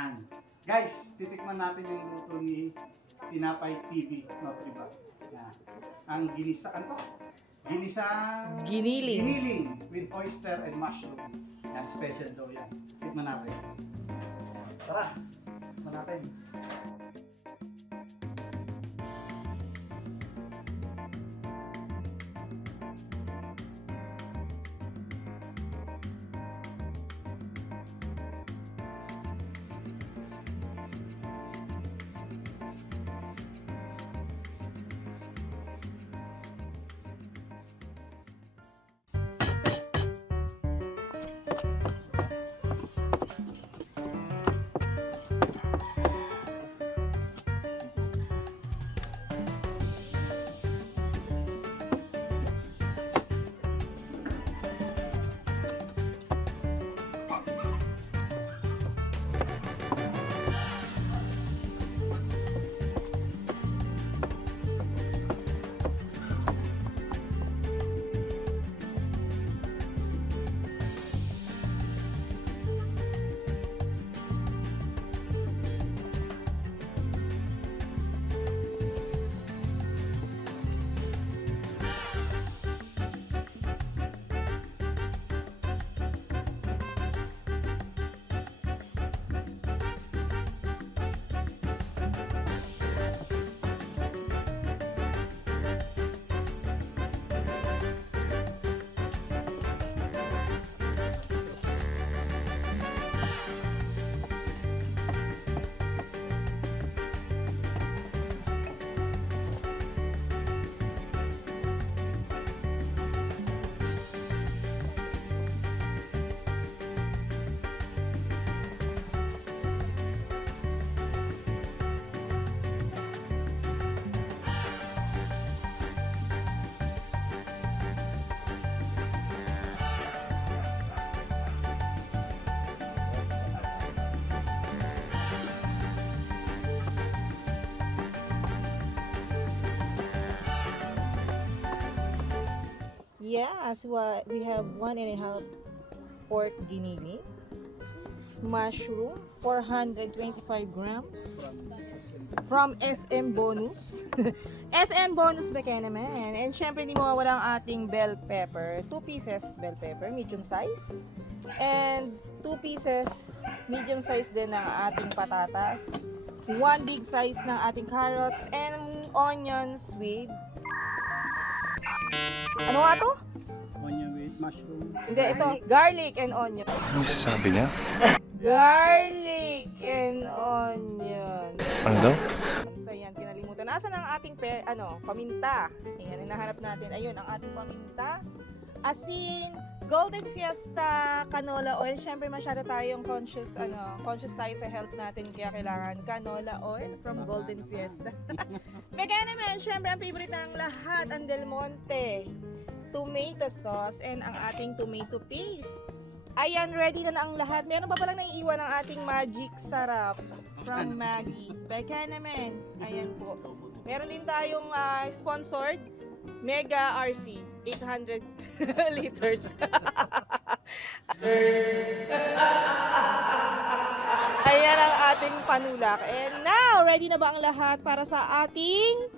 Yan. Guys, titikman natin yung luto ni Tinapay TV Nutribag. Yan. Ang ginisa, ano? Giniling. Giniling with oyster and mushroom. Yan, special daw yan. Tikman natin. Tara, tikman natin. Yes, we have 1.5 pork giniling, mushroom 425 grams from SM Bonus. SM Bonus ba kaya naman? And syempre hindi mawawala ang ating bell pepper. 2 pieces bell pepper, medium size. And 2 pieces medium size din ng ating patatas. 1 big size ng ating carrots and onions with ano nga to? Onion with mushroom. Hindi, ito. Garlic and onion. Ano sasabi niya? Garlic and onion. Ano daw? So yan, kinalimutan. Nasaan ang ating paminta? Tingnan, hinahanap natin. Ayun, ang ating paminta. Asin, Golden Fiesta, canola oil. Siyempre masyado tayong conscious tayo sa health natin. Kaya kailangan canola oil from Golden Fiesta. Kaya naman, siyempre ang favorite ng lahat, ang Del Monte. Tomato sauce and ang ating tomato paste. Ayan, ready na ang lahat. Meron pa palang naiiwan ang ating magic sarap from Maggie. Beka naman. Ayan po. Meron din tayong sponsored Mega RC 800 liters. Ayan ang ating panulak. And now, ready na ba ang lahat para sa ating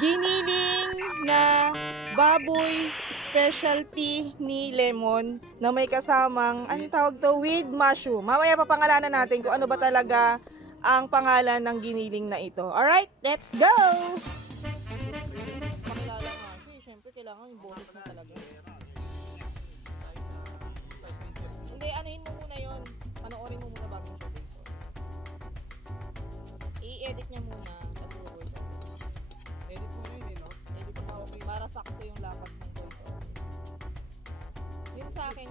giniling na baboy specialty ni Lemon na may kasamang, anong tawag to, with mushroom. Mamaya papangalanan natin kung ano ba talaga ang pangalan ng giniling na ito. Alright, let's go! Pakilala nga siya, syempre kailangan yung bonus na talaga. Hindi, anuhin mo muna yun. Panoorin mo muna bago siya. I-edit niya muna. Edit mo yun no? Edit mo para sakto yung lakad ng voice over. Yun sa akin.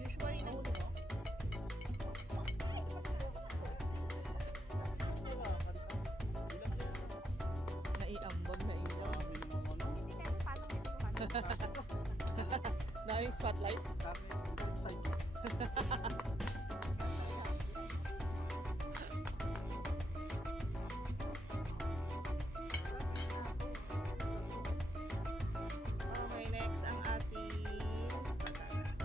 Usually nahuli mo. Naiambag na iwan. Daming spotlight. Okay, next ang ating patatas.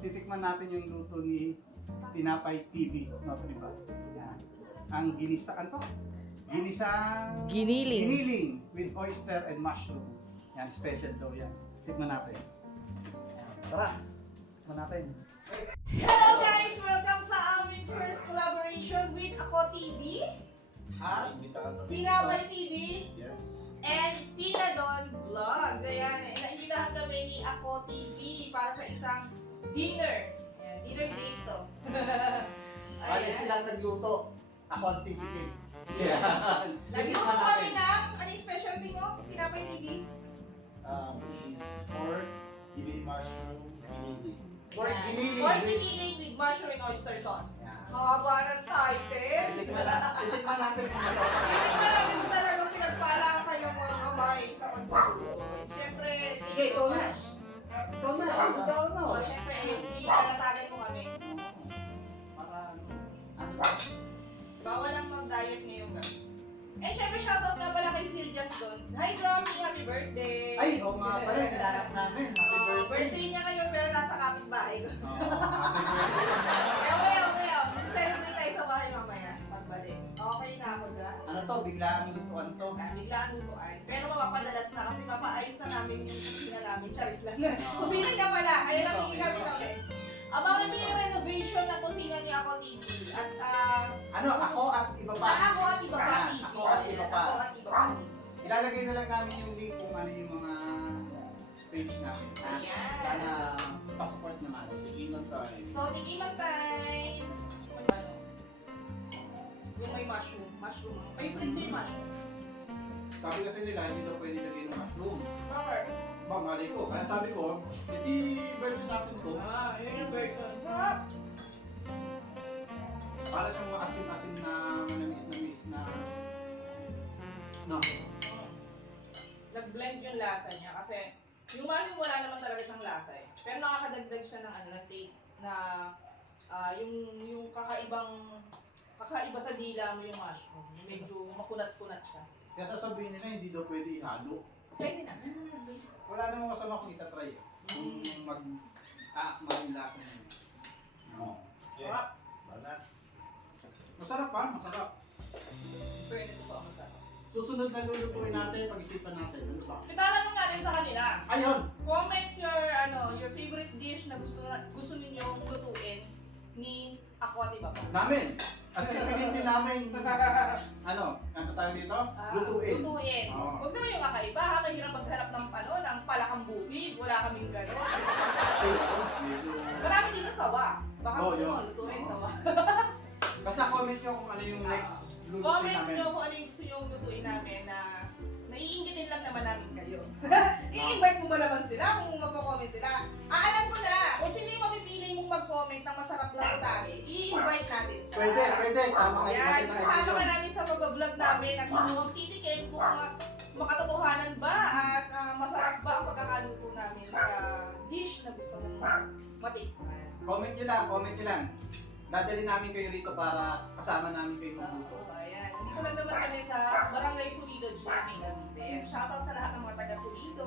titikman natin yung luto ni Tinapay TV, Nutribad. Yan. Ang ginisa, ano to? Ginisang giniling with oyster and mushroom. Yan, special daw yan. Tikman natin. Tara, tikman natin. Hello guys! Welcome sa aming first collaboration with Ako TV, At Tinapay TV, Yes. and Pinadon Vlog. Ayan, naimbitahan kami ni Ako TV para sa isang dinner. Ayan, dinner date to. bali silang nagluto. Ako ang titigil. Yes. Nagluto kami ng, ano yung specialty mo? Tinapay TV? Is pork, giniling mushroom, giniling. Pork giniling. Pork giniling with mushroom and oyster sauce. Yan. Haba ng title. Titikman natin kung masarap. Hindi pa natin talagang pinagpala kayong mga kamay sa pagluluto. Siyempre, thank you so much. Ikaw na, ikaw na. O, siyempre, ilalatagan mo kami. Para ano? Bawal lang mag-diet ngayong gabi. And syempre, shoutout na pala kay Siljas doon. Hi, Dromy! Happy birthday! Ay, oo nga pala, hinanap namin. Happy birthday. Birthday niya ngayon pero nasa kapitbahay ko. Happy birthday. Mamaya. Celebrate tayo sa bahay mamaya. Pagbalik. Okay na ako dyan. Ano to, biglaan lutuan to. Biglaan lutuan. Pero mapapadalas na kasi papaayos na namin yung kusina namin. Charis lang. Kusina ka pala. Ayun na tingin kami. Abangan niyo yung renovation ng kusina ni Ako TV. At Ano, ako at iba pa. Ako at iba pa TV. Ako at iba pa. Ako at iba pa TV. Ilalagay na lang namin yung link kung ano yung mga page namin. Ayan. Sana pa-support naman. Sige man tayo. So, tikiman time! Yung may mushroom. Mushroom. Favorite ko yung mushroom. Sabi kasi nila, hindi daw pwede lagay ng mushroom. Proper. Ba, mali ko. Kaya sabi ko, hindi version natin to. Yun yung version. Sarap! Para siyang maasim-asim na manamis na no. Nag-blend yung lasa niya kasi yung mushroom wala naman talaga siyang lasa eh. Pero nakakadagdag siya ng ng taste na yung kakaiba sa dila mo yung mushroom. Medyo makunat-kunat siya. Kaya sasabihin nila, hindi daw pwede ihalo. Pwede na. Wala namang masama kung itatry. Kung mag-aakma yung lasa niya. No. Okay. Sarap. Banat. Masarap pa, masarap. Pwede ito pa masarap. Susunod na lulutuin natin, pag-isipan natin. Ano ba? Itatanong natin sa kanila. Ayun! Comment your favorite dish na gusto ninyo lutuin ni Ako at Iba pa. Namin! At pipilitin namin, ano tayo dito? Lutuin. Lutuin. Oo. Huwag naman yung kakaiba ha, mahirap maghanap ng palakang bukid. Wala kaming gano'n. Medyo... Marami dito sawa. Baka Oo, gusto mo yun. lutuin Oo. sawa. Basta comment nyo kung ano yung next lutuin Comment namin. nyo kung ano yung gusto nyo lutuin namin na naiingitin lang naman namin kayo. I-invite mo ba naman sila kung magko-comment sila? Alam ko na, kung sino yung mapipili mong mag-comment ng masarap na putahe, i-invite natin siya. Pwede. Tama nga Ayan, yung sasama ka namin sa mag-vlog namin at inyong titikim kung makatotohanan ba at masarap ba ang pagkakaluto namin sa dish na gusto mong matikman. Comment nyo lang. Dadali namin kayo rito para kasama namin kayo magluto. Ayan, dito lang naman kami sa Barangay Pulido, Jimmy, Cavite. Shoutout sa lahat ng mga taga Pulido.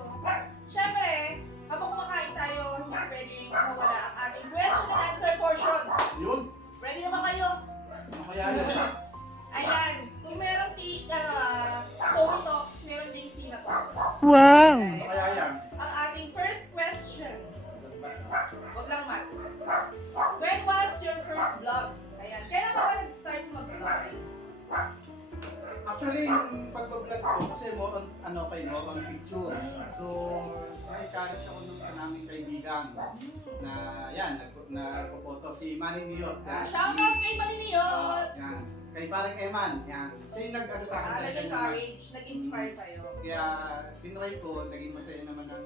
Siyempre, habang kumakain tayo, hindi pwedeng mawala ang ating question and answer portion. Yun! Ready na ba kayo? Ano kaya yun? Ayan, kung merong Toby Talks, meron ding Tina Talks. Ano kaya yan? Ang ating first question. Huwag lang mat. When was your first vlog? Ayan, kailan ka ba nag-start mag-vlog? Actually, yung pagbablog ko, kasi more on picture. So, na-encourage ako nung sa naming kaibigan na yan, nagpo-photo si Manny Niyot. Shoutout kay Maniniyot! Yan. Kay parang Eman. Yan. Siya yung nag-ano sa akin. Nag-encourage, nag-inspire sa'yo. Kaya, tinry ko, naging masaya naman ang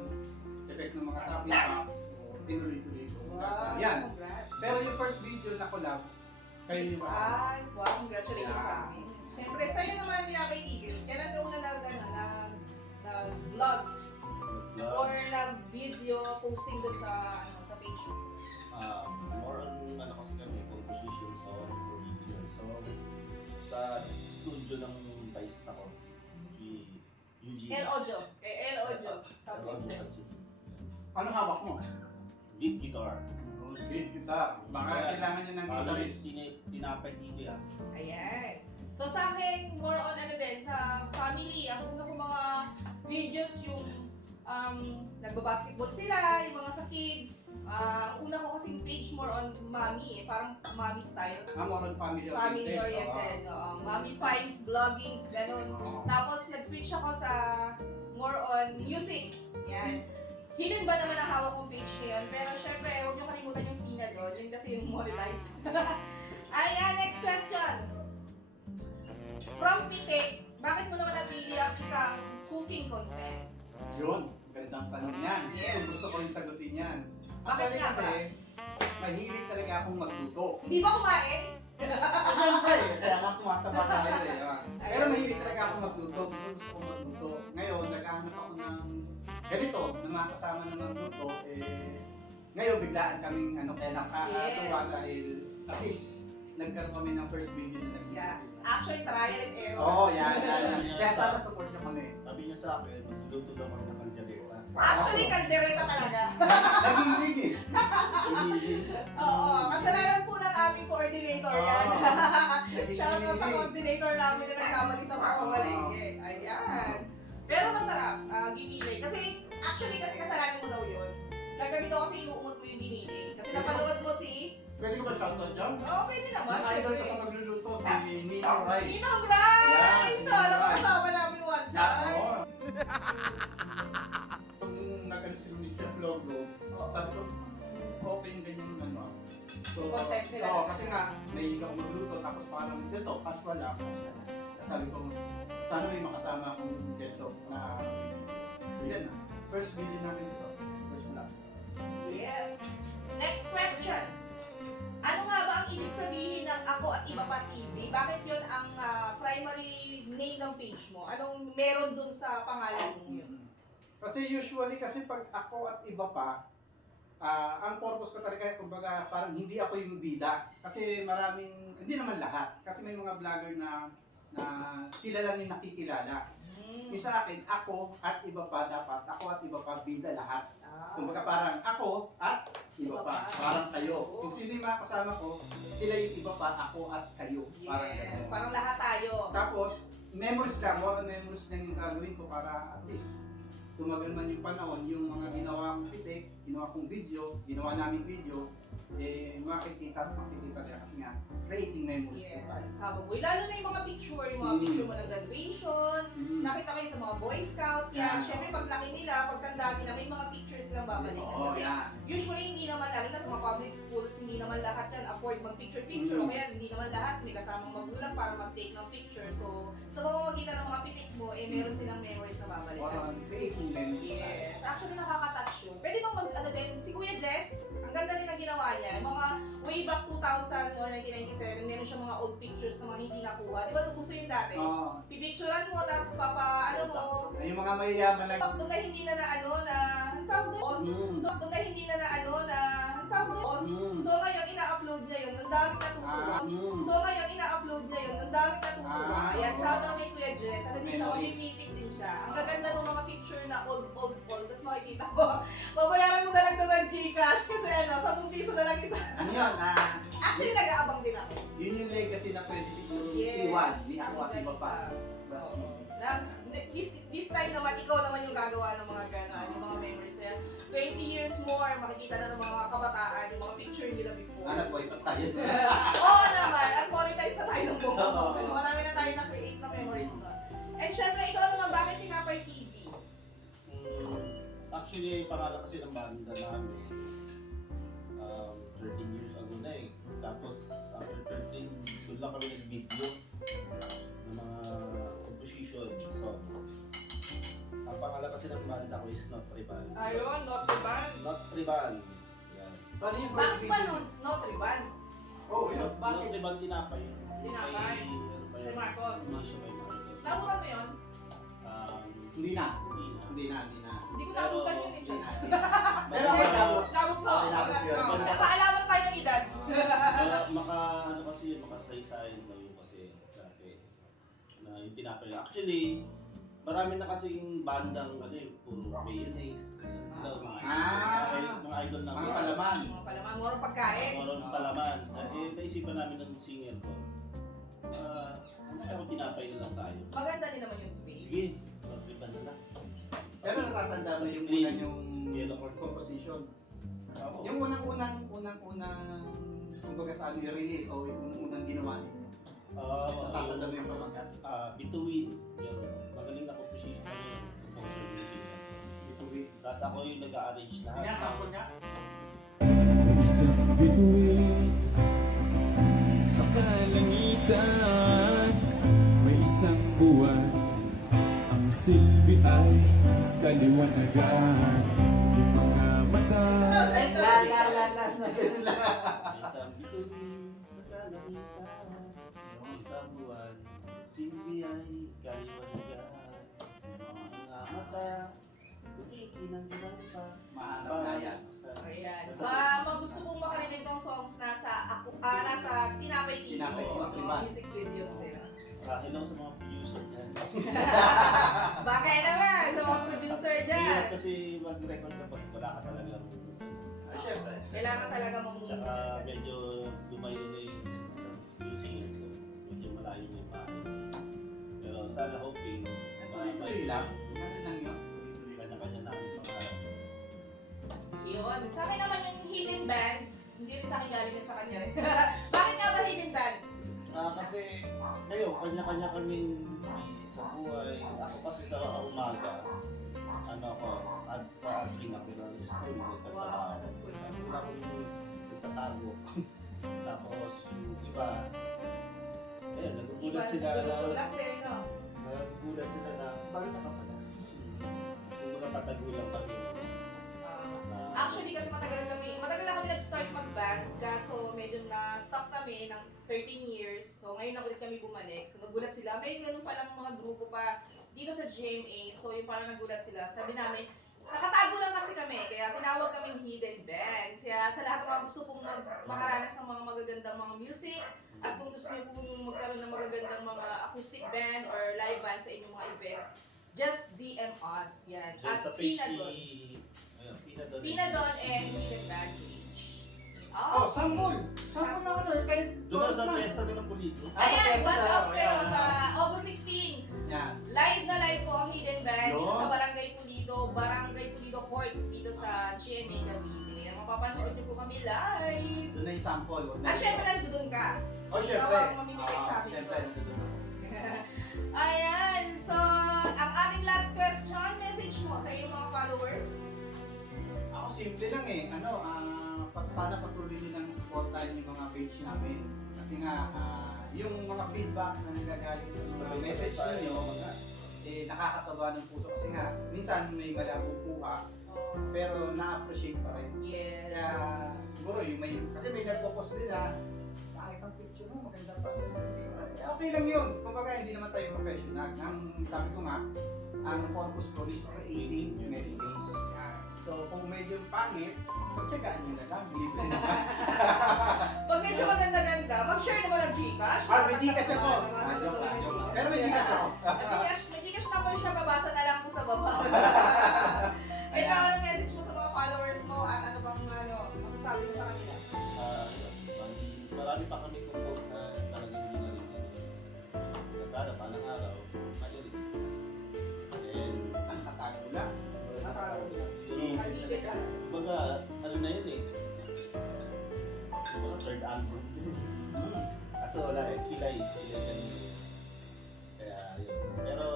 effect ng mga traffic packs. So, tinuloy-tuloy ko. Yan. Congrats. Pero yung first video na collab, kay Wow, congratulations sa amin. Siyempre, sa'yo naman ni Akay TV. Kailan ka una nag-vlog or nag-video posting doon sa page mo? More on kasi kami, composition song, original song. Sa studio ng Vice na ko. Eugene. El Ojo. El Ojo. Sound system. ano hawak mo? Lead guitar. Bid kita. Baka kailangan niya ng Follow guitarist. Tinapay TV ah. Ayan. So sa akin, more on ano din, sa family. Ang una ko mga videos yung nagbabasketball sila, yung mga sa kids. Ang una ko kasing page more on mommy, parang mommy style. More on family oriented. Family oriented. Mommy finds, vloggings, ganun. Tapos nag-switch ako sa more on music. Yan. Hidden ba naman ang hawak kong page ngayon? Pero syempre, huwag niyo kalimutan yung Pina doon. Yun kasi yung monetize. Ayan, next question. From Pitik, bakit mo naman napili ang isang cooking content? Yun, gandang tanong yan. Yes. Gusto ko rin sagutin yan. Bakit Actually nga ba? kasi, mahilig talaga akong magluto. Hindi ba kumain? Siyempre, kaya nga tumataba tayo eh. Pero mahilig talaga akong magluto. Gusto ko magluto. Ngayon, naghahanap ako ng ganito, ng mga kasama na magluto. Ngayon, biglaan kaming kaya nakakatuwa dahil at least nagkaroon kami ng first video na naging. Yeah. Actually, trial and error. Oo, yan. Kaya sana support niyo kami. Sabi niya sa akin, magluto daw kami ng kaldereta. Actually, kaldereta talaga. Nag-iilig eh. Oo, kasalanan po ng aming coordinator yan. Oo. Shout out sa coordinator namin na nagkamali sa pamamalengke. Ayan. Pero masarap, ginilay. Kasi, actually, kasi kasalanan mo daw yun. Nagkamito kasi inuumot mo yung ginilay. Kasi napanood mo si... Pwede ko ba shoutout dyan? Oo, pwede naman. Ang idol ko sa magluluto, si Nino Rai. Ninong Bryce! Yan, Sana Ninong makasama namin one time. Oo. Nung nag-ano ni Chef Logo, sabi ko, okay yung ganyan ano. So, Content nila. oo, kasi nga, nahilig ako magluto, tapos parang dito, casual lang. Sabi ko, sana may makasama akong dito na so yan na. First video namin ito. First vlog. Yes. Next question. Ano nga ba ang ibig sabihin ng Ako at Iba Pa TV? Bakit yun ang primary name ng page mo? Anong meron dun sa pangalan mo yun? Kasi usually kasi pag ako at iba pa, ang purpose ko talaga, kumbaga parang hindi ako yung bida. Kasi maraming, hindi naman lahat. Kasi may mga vlogger na sila lang yung nakikilala. Yung sa akin, ako at iba pa dapat, ako at iba pa bida lahat. Kumbaga parang ako at iba pa, parang kayo. Kung sino yung mga kasama ko, sila yung iba pa, ako at kayo. Parang Yes, ganun. parang lahat tayo. Tapos, memories lang, more on memories lang yung gagawin ko para at least tumagal man yung panahon, yung mga ginawa kong pitik, ginawa kong video, ginawa naming video, makikita rin kasi nga, creating memories po tayo. Yes, habang buhay. Lalo na yung mga picture mo ng graduation, nakita kayo sa mga Boy Scout, yan. Yeah. Siyempre, paglaki nila, pagtanda nila, may mga pictures silang babalikan. Oo, Kasi yan. usually, hindi naman, lalo na sa mga public schools, hindi naman lahat yan afford mag-picture-picture. O kaya, hindi naman lahat may kasamang magulang para mag-take ng picture. So, sa pamamagitan ng mga pitik mo, meron silang memories na babalikan. Parang creating memories tayo. Yes. Actually, nakaka-touch yun. Pwede bang ano din, si Kuya Jess, ang ganda din na ginawa niya. Mga way back 2000 or 1997, meron siya mga old pictures na mga hindi nakuha. Di ba uso yun dati? Oo. Pipicturean mo, tapos mo. Yung mga mayayaman lang. Tawag doon na hindi na ang tawag doon? So, doon na hindi na ang tawag doon? So, ngayon, ina-upload niya yun. Ang daming natutuwa. So, ngayon, ina-upload niya yun. Ang daming natutuwa. Ayan, shoutout kay Kuya Jess. Ano din siya, mamimitik din siya. Ang gaganda ng mga picture na old. Tapos makikita ko, babayaran mo na lang doon ng Gcash kasi 10 piso na lang isa. Ano yun? Actually, nag-aabang din ako. Yun yung legacy na pwede siguro Yes. iwan. Di ako at iba pa. This time naman, ikaw naman yung gagawa ng mga gano'n, yung mga memories na yan. 20 years more, makikita na ng mga kabataan, yung mga picture nila before. Anak ko, ipat tayo. Oo naman, at monetize na tayo ng buong. Oo. Marami na tayo na-create na memories na. And syempre, ikaw naman, bakit Tinapay TV? Actually, pangalan kasi ng banda namin, 13 years ago na eh. Tapos, after 13, doon lang kami nag-video ng mga composition. So, ang pangalan kasi ng banda ko is Not Tribal. Ayun, Not Riban. Not Tribal. Yan. So, ano yung first Bakit pa video? Not Riban? Oh, yun. Not Bakit? Tribal Tinapay. Tinapay. Ano ba Kay yun? Marcos. Hindi siya kay Marcos. Nauulan mo yun? Hindi na. Hindi na. Hindi na. Hindi ko nabutan yun eh, Jess. Pero Baka- ako- Nabot mo. Nabot yun. Napaalaman tayo ng edad. ano kasi, makasaysay na yun kasi dati na yung tinapay. Actually, Marami na kasing bandang puro mayonnaise. Mga idol na Mga palaman. Mga palaman, murong pagkain. Mga palaman. Naisipan namin ng singer ko. Ano tinapay na lang tayo. Maganda din naman yung face. Sige, mag-iban na lang. Pero natatanda mo yung Clean. yung composition. Ako. Yung unang kumbaga sa ano yung release o yung unang ginawa niyo. Natatanda mo yung pamagat. Bituin. Yung magaling na composition yung composer music. Bituin. Tapos ako yung nag-a-arrange lahat. Kaya sample nga. Isang bituin sa kalangitan, may isang buwan, ang silbi ay kaliwanagan. Yung mga mata Isang bituin sa kalangitan, isang buwan, silbi ay kaliwanagan. Mga mata, kumikinang-kinang sa Mahanap na yan. Ayan. Sa mga gusto kong makarinig ng songs nasa Tinapay TV. Tinapay TV. Mga music videos nila. Hello sa mga producer dyan. Bakit naman sa mga producer dyan? Hirap kasi mag-record kapag wala ka talagang Siyempre. Kailangan talaga Tsaka medyo lumayo na yung sa music. Medyo malayo na yung bahay. Pero sana hoping Tuloy-tuloy lang. Ganun lang yun. Tuloy-tuloy. kanya-kanya namin pangarap. Yun. Sa akin naman yung hidden band, hindi rin sa akin galing din sa kanya rin. Bakit nga ba hidden band? Kasi ngayon, kanya-kanya kaming busy sa buhay. Ako kasi sa umaga, sa admin ako ng school, nagtatrabaho. Wala akong nagtatago. Tapos yung iba, ayun, nagugulat sila na, bakit ka pala? Kung mga patagulang kami. Actually, kasi matagal na kami nag-start mag-band, kaso medyo na-stop kami ng 13 years. So ngayon na ulit kami bumalik. So nagulat sila, may ganun palang mga grupo pa dito sa GMA. So yung parang nagulat sila. Sabi namin, nakatago lang kasi kami, kaya tinawag kaming hidden band. Kaya sa lahat ng mga gusto pong makaranas ng mga magagandang mga music, at kung gusto niyo pong magkaroon ng magagandang mga acoustic band or live band sa inyong mga event, just DM us. Yan. Diyan At sa page Pinadon. Pinadon and Hidden Band page. Oh, sample! Sample na ano, kahit Doon sa pesta din ng Pulido. Ayan, watch out kayo sa August 16. Yan. Live na live po ang Hidden Band dito Yun. sa Barangay Pulido Court dito sa GMA Cavite. Mapapanood niyo po kami live. Doon na yung sample. Syempre nandun ka. Oh, syempre. Ikaw ang mamimigay sa amin. Syempre, nandun ako. Ayan, so ang ating last question, message mo sa iyong mga followers. Ako simple lang sana patuloy nilang supportahan yung mga page namin. Kasi nga, yung mga feedback na nanggagaling sa mga message ninyo, nakakatawa ng puso. Kasi nga, minsan may mali akong kuha, pero na-appreciate pa rin. Yes. Kaya siguro kasi may nagpo-post din bakit ang picture mo, maganda pa sa okay lang yun. Kumbaga, hindi naman tayo professional. Sabi ko nga, ang purpose ko is creating memories. So, kung medyo pangit, tsagaan nyo na lang, libre naman. Pag medyo maganda-ganda, mag-share naman ng Gcash. May Gcash ako. Joke lang. Pero may Gcash ako. May Gcash number siya, babasa na lang po sa baba. Ikaw, ano message mo sa mga followers mo at ano bang masasabi mo sa kanila? Marami pa kami compose na talagang hindi na-release. Sana palang araw, ma-release. And Ang tatago lang. Pag-ibig ka. kumbaga, ano na yun eh. Kumbaga, third album. Kaso wala kilay kami. Kaya yun. Pero,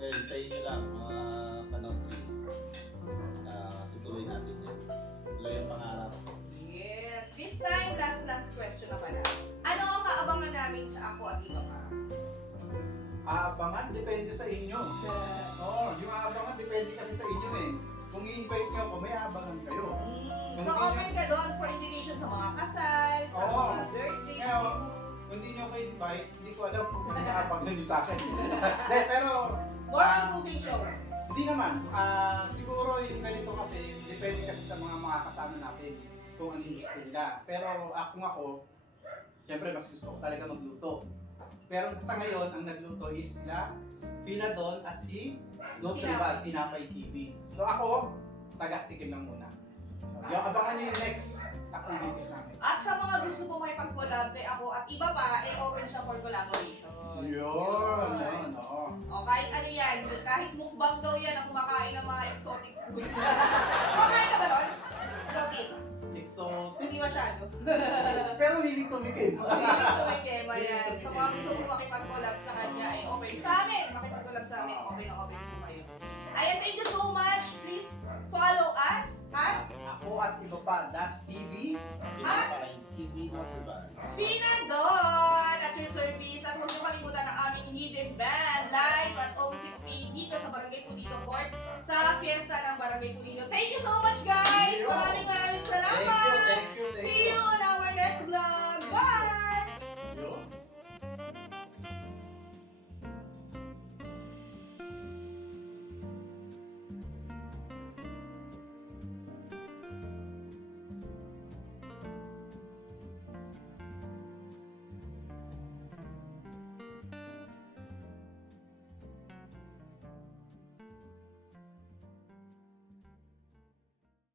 hintayin nyo lang mga kanotri. Tutuloy natin yun. Tuloy ang pangarap. Yes. This time, last question na pala. Ano ang maabangan namin sa Ako at Iba Ka? Aabangan, depende sa inyo. Oo, yung aabangan, depende kasi sa inyo eh. Kung i-invite nyo ako, may aabangan kayo. So, open ka doon for invitation sa mga kasal, sa Oo. mga birthdays, Kaya, kung hindi nyo kayo invite, hindi ko alam kung nakakapag nyo sa akin. Hindi, pero more on cooking show. hindi naman. Siguro yung ganito kasi, depende kasi sa mga makakasama natin kung ano yung gusto nila. Pero kung ako, syempre mas gusto ko talaga magluto. Pero sa ngayon, ang nagluto is sila Pinadon at si Nutribal, Tinapay TV. So ako, taga-tikim lang muna. Yung abangan nyo yung next activities namin. At sa mga gusto po may pag-collab kay ako at iba pa, ay open siya for collaboration. Yun, oo. O kahit ano yan, kahit mukbang daw yan ang kumakain ng mga exotic food. Kumakain ka ba ron? Exotic. So, Hindi masyado. pero willing tumikim. Hindi to may tema yan. So kung gusto mo makipag-collab sa kanya, ay open sa amin. Makipag-collab sa amin, open na open po kayo. Ayan, thank you so much. Please follow us at Ako at iba pa, .tv. Tinapay TV Nutribal. Pinadon at your service. At huwag niyo kalimutan ang aming hidden band live at 06 dito sa Barangay Pulido Court sa Fiesta ng Barangay Pulido. Thank you so much guys! Maraming